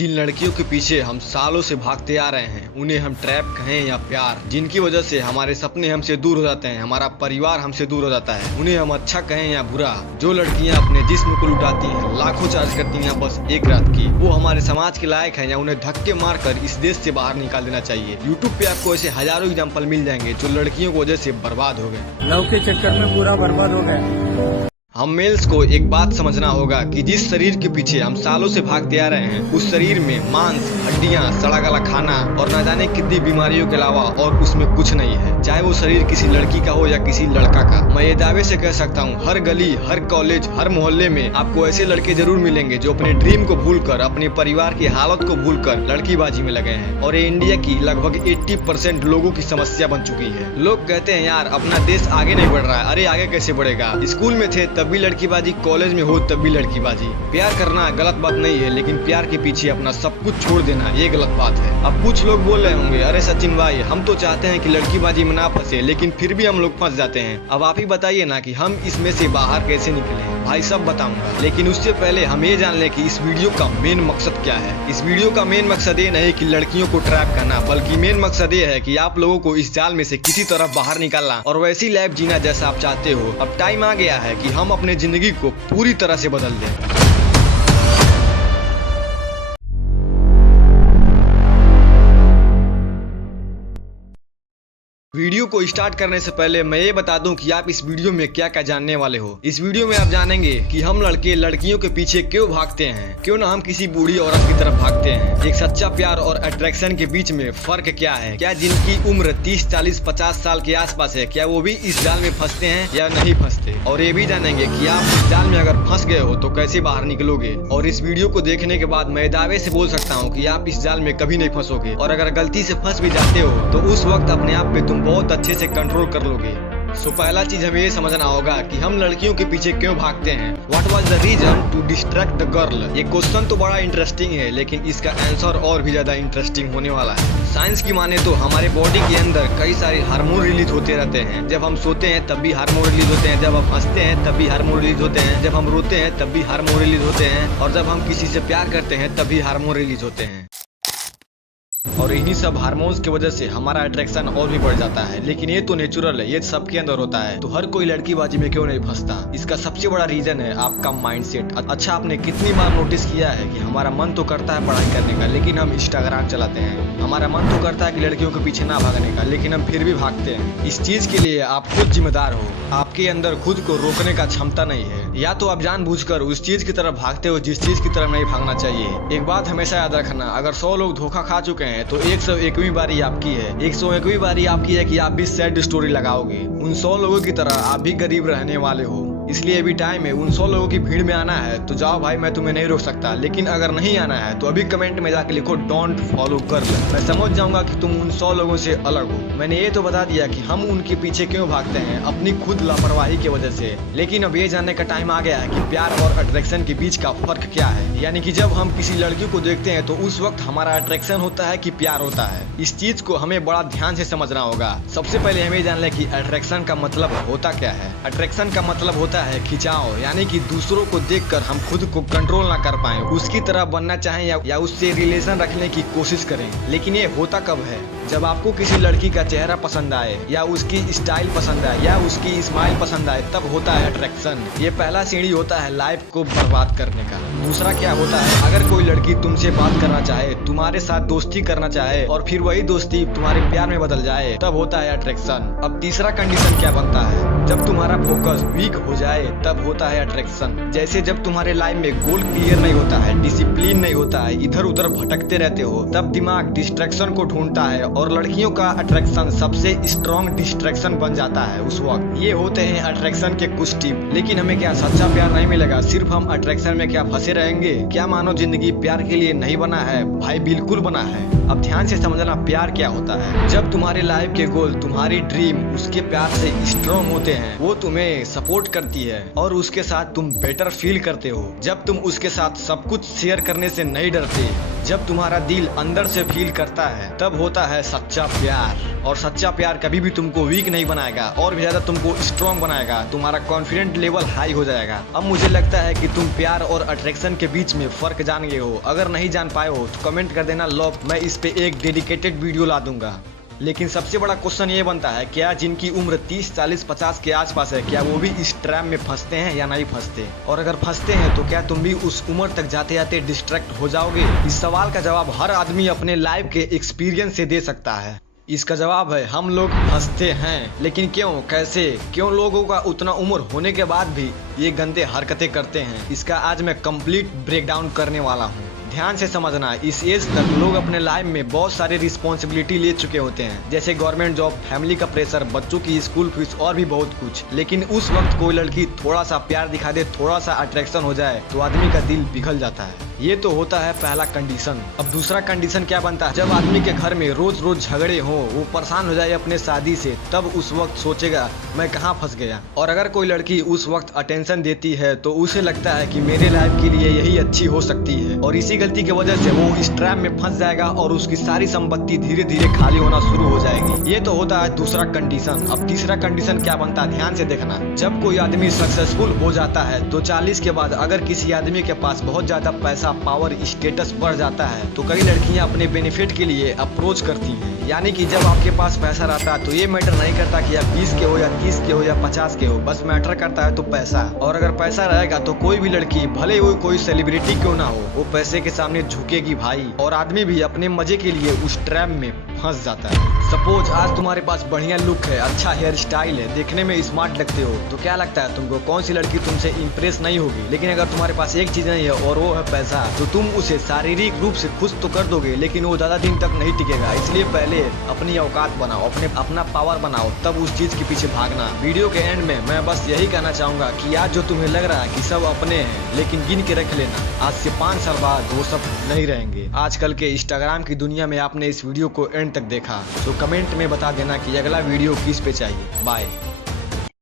जिन लड़कियों के पीछे हम सालों से भागते आ रहे हैं, उन्हें हम ट्रैप कहें या प्यार, जिनकी वजह से हमारे सपने हमसे दूर हो जाते हैं, हमारा परिवार हमसे दूर हो जाता है, उन्हें हम अच्छा कहें या बुरा। जो लड़कियां अपने जिस्म को लुटाती हैं, लाखों चार्ज करती हैं बस एक रात की, वो हमारे समाज के लायक है या उन्हें धक्के मारकर इस देश से बाहर निकाल देना चाहिए। यूट्यूब पे आपको ऐसे हजारों एग्जाम्पल मिल जाएंगे जो लड़कियों की वजह से बर्बाद हो गए, लव के चक्कर में पूरा बर्बाद हो गया। हम मेल्स को एक बात समझना होगा कि जिस शरीर के पीछे हम सालों से भागते आ रहे हैं, उस शरीर में मांस, हड्डियां, सड़ा गला खाना और न जाने कितनी बीमारियों के अलावा और उसमें कुछ नहीं है। चाहे वो शरीर किसी लड़की का हो या किसी लड़का का, मैं ये दावे से कह सकता हूँ, हर गली, हर कॉलेज, हर मोहल्ले में आपको ऐसे लड़के जरूर मिलेंगे जो अपने ड्रीम को भूलकर, अपने परिवार की हालत को भूलकर लड़कीबाजी में लगे हैं। और ये इंडिया की लगभग 80% लोगों की समस्या बन चुकी है। लोग कहते हैं यार अपना देश आगे नहीं बढ़ रहा है। अरे आगे कैसे बढ़ेगा? स्कूल में थे तब भी लड़कीबाजी, कॉलेज में हो तब भी लड़कीबाजी। प्यार करना गलत बात नहीं है, लेकिन प्यार के पीछे अपना सब कुछ छोड़ देना ये गलत बात है। अब कुछ लोग बोल रहे होंगे, अरे सचिन भाई हम तो चाहते हैं कि लड़कीबाजी में ना फंसे, लेकिन फिर भी हम लोग फंस जाते हैं। अब आप ही बताइए ना कि हम इसमें से बाहर कैसे निकले। भाई सब बताऊंगा, लेकिन उससे पहले हम ये जान लें कि इस वीडियो का मेन मकसद क्या है। इस वीडियो का मेन मकसद ये नहीं कि लड़कियों को ट्रैप करना, बल्कि मेन मकसद ये है कि आप लोगों को इस जाल में से किसी तरह बाहर निकालना और वैसी लाइफ जीना जैसा आप चाहते हो। अब टाइम आ गया है कि हम अपने जिंदगी को पूरी तरह से बदल दें। वीडियो को स्टार्ट करने से पहले मैं ये बता दूं कि आप इस वीडियो में क्या क्या जानने वाले हो। इस वीडियो में आप जानेंगे कि हम लड़के लड़कियों के पीछे क्यों भागते हैं, क्यों ना हम किसी बूढ़ी औरत की तरफ भागते हैं, एक सच्चा प्यार और अट्रैक्शन के बीच में फर्क क्या है, क्या जिनकी उम्र 30, 40, 50 साल के आसपास है, क्या वो भी इस जाल में फंसते हैं या नहीं फंसते। और ये भी जानेंगे कि आप इस जाल में अगर फंस गए हो तो कैसे बाहर निकलोगे। और इस वीडियो को देखने के बाद मैं दावे से बोल सकता हूँ कि आप इस जाल में कभी नहीं फंसोगे, और अगर गलती से फंस भी जाते हो तो उस वक्त अपने आप पे तुम बहुत अच्छे से कंट्रोल कर लोगे। सो पहला चीज हमें ये समझना होगा कि हम लड़कियों के पीछे क्यों भागते हैं। What was the reason to distract the girl? ये क्वेश्चन तो बड़ा इंटरेस्टिंग है, लेकिन इसका आंसर और भी ज्यादा इंटरेस्टिंग होने वाला है। साइंस की माने तो हमारे बॉडी के अंदर कई सारे हार्मोन रिलीज होते रहते हैं। जब हम सोते हैं तब भी हार्मोन रिलीज होते हैं, जब हम हंसते हैं तब भी हार्मोन रिलीज होते हैं, जब हम रोते हैं तब भी हार्मोन रिलीज होते हैं, और जब हम किसी से प्यार करते हैं तब भी हार्मोन रिलीज होते हैं। और इन्हीं सब हार्मोन्स की वजह से हमारा अट्रैक्शन और भी बढ़ जाता है। लेकिन ये तो नेचुरल है, ये सबके अंदर होता है। तो हर कोई लड़कीबाजी में क्यों नहीं फंसता? इसका सबसे बड़ा रीजन है आपका माइंडसेट। अच्छा, आपने कितनी बार नोटिस किया है कि हमारा मन तो करता है पढ़ाई करने का, लेकिन हम इंस्टाग्राम चलाते हैं। हमारा मन तो करता है कि लड़कियों के पीछे ना भागने का, लेकिन हम फिर भी भागते हैं। इस चीज के लिए आप खुद जिम्मेदार हो। आपके अंदर खुद को रोकने का क्षमता नहीं है, या तो आप जानबूझकर उस चीज की तरफ भागते हो जिस चीज की तरफ नहीं भागना चाहिए। एक बात हमेशा याद रखना, अगर 100 लोग धोखा खा चुके हैं तो 101वीं बारी आपकी है। 101वीं बारी आपकी है कि आप भी सैड स्टोरी लगाओगे। उन 100 लोगों की तरह आप भी गरीब रहने वाले हो। इसलिए अभी टाइम है, उन 100 लोगों की भीड़ में आना है तो जाओ भाई, मैं तुम्हें नहीं रोक सकता। लेकिन अगर नहीं आना है तो अभी कमेंट में जाके लिखो डोंट फॉलो कर। मैं समझ जाऊंगा कि तुम उन 100 लोगों से अलग हो। मैंने ये तो बता दिया कि हम उनके पीछे क्यों भागते हैं, अपनी खुद लापरवाही की वजह से। लेकिन अब ये जानने का टाइम आ गया है कि प्यार और अट्रैक्शन के बीच का फर्क क्या है। यानी कि जब हम किसी लड़की को देखते हैं तो उस वक्त हमारा अट्रैक्शन होता है कि प्यार होता है। इस चीज को हमें बड़ा ध्यान से समझना होगा। सबसे पहले हमें जान लें कि अट्रैक्शन का मतलब होता क्या है। अट्रैक्शन का मतलब होता है खिंचाव, यानी कि दूसरों को देखकर हम खुद को कंट्रोल ना कर पाए, उसकी तरह बनना चाहें या उससे रिलेशन रखने की कोशिश करें। लेकिन ये होता कब है? जब आपको किसी लड़की का चेहरा पसंद आए, या उसकी स्टाइल पसंद आए, या उसकी स्माइल पसंद आए, तब होता है अट्रैक्शन। ये पहला सीढ़ी होता है लाइफ को बर्बाद करने का। दूसरा क्या होता है? अगर कोई लड़की तुमसे बात करना चाहे, तुम्हारे साथ दोस्ती करना चाहे, और फिर वही दोस्ती तुम्हारे प्यार में बदल जाए, तब होता है अट्रैक्शन। अब तीसरा कंडीशन क्या बनता है? जब तुम्हारा फोकस वीक हो जाए तब होता है अट्रैक्शन। जैसे जब तुम्हारे लाइफ में गोल क्लियर नहीं होता है, डिसिप्लिन नहीं होता है, इधर उधर भटकते रहते हो, तब दिमाग डिस्ट्रैक्शन को ढूंढता है, और लड़कियों का अट्रैक्शन सबसे स्ट्रॉन्ग डिस्ट्रैक्शन बन जाता है उस वक्त। ये होते हैं अट्रैक्शन के कुछ टिप। लेकिन हमें क्या सच्चा प्यार नहीं मिलेगा? सिर्फ हम अट्रैक्शन में क्या फंसे रहेंगे? क्या मानो जिंदगी प्यार के लिए नहीं बना है? भाई बिल्कुल बना है। अब ध्यान से समझना प्यार क्या होता है। जब तुम्हारे लाइफ के गोल, तुम्हारी ड्रीम उसके प्यार से स्ट्रॉन्ग होते हैं, वो तुम्हें सपोर्ट करती है और उसके साथ तुम बेटर फील करते हो। जब तुम उसके साथ सब कुछ शेयर करने से नहीं डरते, जब तुम्हारा दिल अंदर से फील करता है, तब होता है है सच्चा प्यार। और सच्चा प्यार कभी भी तुमको वीक नहीं बनाएगा और भी ज्यादा तुमको स्ट्रांग बनाएगा, तुम्हारा कॉन्फिडेंट लेवल हाई हो जाएगा। अब मुझे लगता है कि तुम प्यार और अट्रैक्शन के बीच में फर्क जान गए हो। अगर नहीं जान पाए हो तो कमेंट कर देना लव, मैं इस पे एक डेडिकेटेड वीडियो ला दूंगा। लेकिन सबसे बड़ा क्वेश्चन ये बनता है, क्या जिनकी उम्र 30, 40, 50 के आसपास है, क्या वो भी इस ट्रैप में फंसते हैं या नहीं फंसते? और अगर फंसते हैं तो क्या तुम भी उस उम्र तक जाते जाते डिस्ट्रैक्ट हो जाओगे? इस सवाल का जवाब हर आदमी अपने लाइफ के एक्सपीरियंस से दे सकता है। इसका जवाब है हम लोग फंसते हैं। लेकिन क्यों, कैसे, क्यों लोगों का उतना उम्र होने के बाद भी ये गंदे हरकतें करते हैं, इसका आज मैं कंप्लीट ब्रेकडाउन करने वाला हूँ। ध्यान से समझना, इस एज तक लोग अपने लाइफ में बहुत सारी रिस्पॉन्सिबिलिटी ले चुके होते हैं, जैसे गवर्नमेंट जॉब, फैमिली का प्रेशर, बच्चों की स्कूल फीस और भी बहुत कुछ। लेकिन उस वक्त कोई लड़की थोड़ा सा प्यार दिखा दे, थोड़ा सा अट्रैक्शन हो जाए तो आदमी का दिल पिघल जाता है। ये तो होता है पहला कंडीशन। अब दूसरा कंडीशन क्या बनता है? जब आदमी के घर में रोज रोज झगड़े हो, वो परेशान हो जाए अपने शादी से, तब उस वक्त सोचेगा मैं कहाँ फंस गया। और अगर कोई लड़की उस वक्त अटेंशन देती है तो उसे लगता है कि मेरे लाइफ के लिए यही अच्छी हो सकती है, और इसी गलती की वजह से वो इस ट्रैप में फंस जाएगा और उसकी सारी संपत्ति धीरे धीरे खाली होना शुरू हो जाएगी। ये तो होता है दूसरा कंडीशन। अब तीसरा कंडीशन क्या बनता है, ध्यान से देखना। जब कोई आदमी सक्सेसफुल हो जाता है तो 40 के बाद अगर किसी आदमी के पास बहुत ज्यादा पैसा, पावर, स्टेटस बढ़ जाता है तो कई लड़कियां अपने बेनिफिट के लिए अप्रोच करती हैं। यानी कि जब आपके पास पैसा रहता है तो ये मैटर नहीं करता कि आप 20 के हो या 30 के हो या 50 के हो, बस मैटर करता है तो पैसा। और अगर पैसा रहेगा तो कोई भी लड़की, भले वो कोई सेलिब्रिटी क्यों ना हो, वो पैसे के सामने झुकेगी भाई। और आदमी भी अपने मजे के लिए उस ट्रैप में फंस जाता है। सपोज आज तुम्हारे पास बढ़िया लुक है, अच्छा हेयर स्टाइल है, देखने में स्मार्ट लगते हो, तो क्या लगता है तुमको कौन सी लड़की तुमसे इंप्रेस नहीं होगी? लेकिन अगर तुम्हारे पास एक चीज नहीं है और वो है पैसा, तो तुम उसे शारीरिक रूप से खुश तो कर दोगे लेकिन वो ज्यादा दिन तक नहीं टिकेगा। इसलिए पहले अपनी औकात बनाओ, अपना पावर बनाओ, तब उस चीज के पीछे भागना। वीडियो के एंड में मैं बस यही कहना चाहूंगा कि आज जो तुम्हें लग रहा है कि सब अपने हैं, लेकिन गिन के रख लेना, आज से 5 साल बाद वो सब नहीं रहेंगे। आजकल के इंस्टाग्राम की दुनिया में आपने इस वीडियो को एंड तक देखा तो कमेंट में बता देना कि अगला वीडियो किस पे चाहिए। बाय।